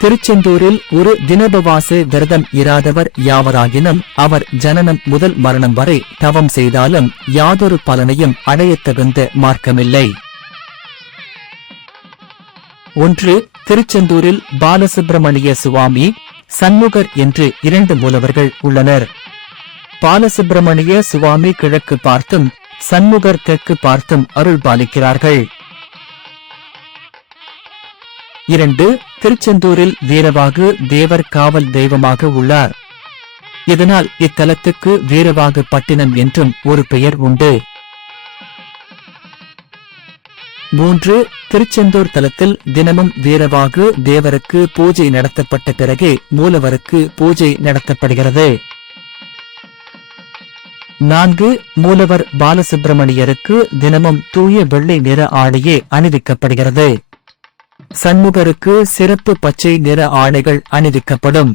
திருச்செந்தூரில் ஒரு தினபவாச விரதம் இராதவர் யாவராகினும் அவர் ஜனனம் முதல் மரணம் வரை தவம் செய்தாலும் யாதொரு பலனையும் அடையத் தகுந்த மார்க்கமில்லை. 1. திருச்செந்தூரில் பாலசுப்பிரமணிய சுவாமி, சண்முகர் என்று 2 மூலவர்கள் உள்ளனர். பாலசுப்பிரமணிய சுவாமி கிழக்கு பார்த்தும் சண்முகர் தெற்கு பார்த்தும் அருள் பாலிக்கிறார்கள். 2. திருச்செந்தூரில் வீரவாகு தேவர் காவல் தெய்வமாக உள்ளார். இதனால் இத்தலத்துக்கு வீரவாகு பட்டினம் என்றும் ஒரு பெயர் உண்டு. 3. திருச்செந்தூர் தலத்தில் தினமும் வீரவாகு தேவருக்கு பூஜை நடத்தப்பட்ட பிறகே மூலவருக்கு பூஜை நடத்தப்படுகிறது. 4. மூலவர் பாலசுப்பிரமணியருக்கு தினமும் தூய வெள்ளை நிற ஆடையே அணிவிக்கப்படுகிறது. சண்முகருக்கு சிறப்பு பச்சை நிற ஆடைகள் அணிவிக்கப்படும்.